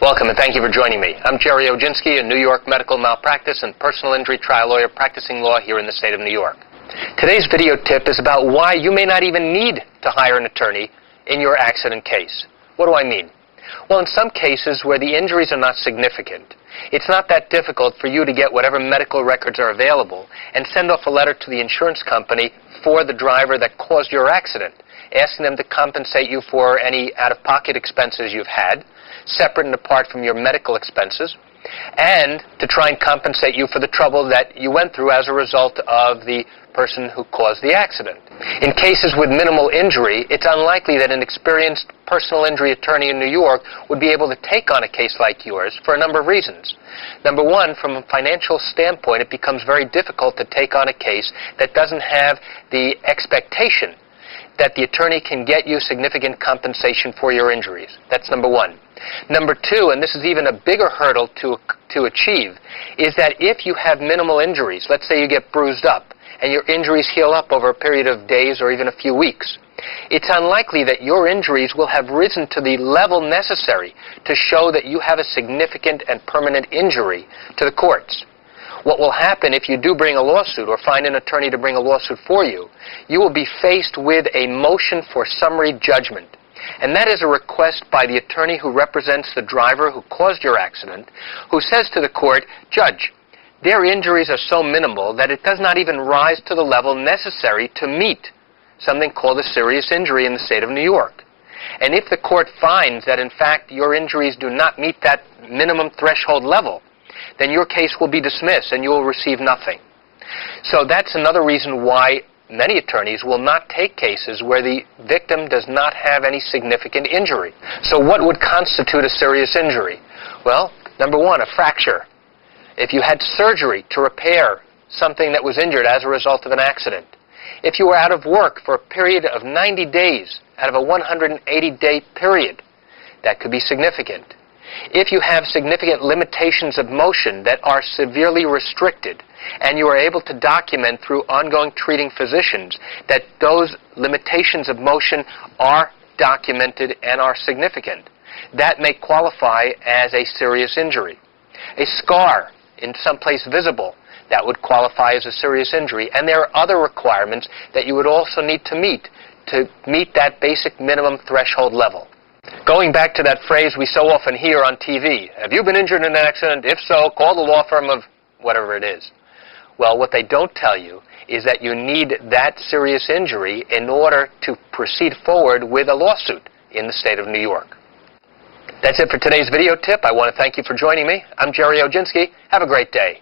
Welcome and thank you for joining me. I'm Gerry Oginski, a New York medical malpractice and personal injury trial lawyer practicing law here in the state of New York. Today's video tip is about why you may not even need to hire an attorney in your accident case. What do I mean? Well, in some cases where the injuries are not significant, it's not that difficult for you to get whatever medical records are available and send off a letter to the insurance company for the driver that caused your accident, asking them to compensate you for any out-of-pocket expenses you've had, separate and apart from your medical expenses, and to try and compensate you for the trouble that you went through as a result of the person who caused the accident. In cases with minimal injury, it's unlikely that an experienced personal injury attorney in New York would be able to take on a case like yours for a number of reasons. Number one, from a financial standpoint, it becomes very difficult to take on a case that doesn't have the expectation that the attorney can get you significant compensation for your injuries. That's number one. Number two, and this is even a bigger hurdle to achieve, is that if you have minimal injuries, let's say you get bruised up, and your injuries heal up over a period of days or even a few weeks, it's unlikely that your injuries will have risen to the level necessary to show that you have a significant and permanent injury to the courts. What will happen if you do bring a lawsuit or find an attorney to bring a lawsuit for you, you will be faced with a motion for summary judgment. And that is a request by the attorney who represents the driver who caused your accident, who says to the court, "Judge, their injuries are so minimal that it does not even rise to the level necessary to meet something called a serious injury in the state of New York." And if the court finds that, in fact, your injuries do not meet that minimum threshold level, then your case will be dismissed and you will receive nothing. So that's another reason why many attorneys will not take cases where the victim does not have any significant injury. So what would constitute a serious injury? Well, number one, a fracture. If you had surgery to repair something that was injured as a result of an accident. If you were out of work for a period of 90 days out of a 180-day period, that could be significant. If you have significant limitations of motion that are severely restricted, and you are able to document through ongoing treating physicians that those limitations of motion are documented and are significant, that may qualify as a serious injury. A scar in some place visible, that would qualify as a serious injury. And there are other requirements that you would also need to meet that basic minimum threshold level. Going back to that phrase we so often hear on TV, have you been injured in an accident? If so, call the law firm of whatever it is. Well, what they don't tell you is that you need that serious injury in order to proceed forward with a lawsuit in the state of New York. That's it for today's video tip. I want to thank you for joining me. I'm Gerry Oginski. Have a great day.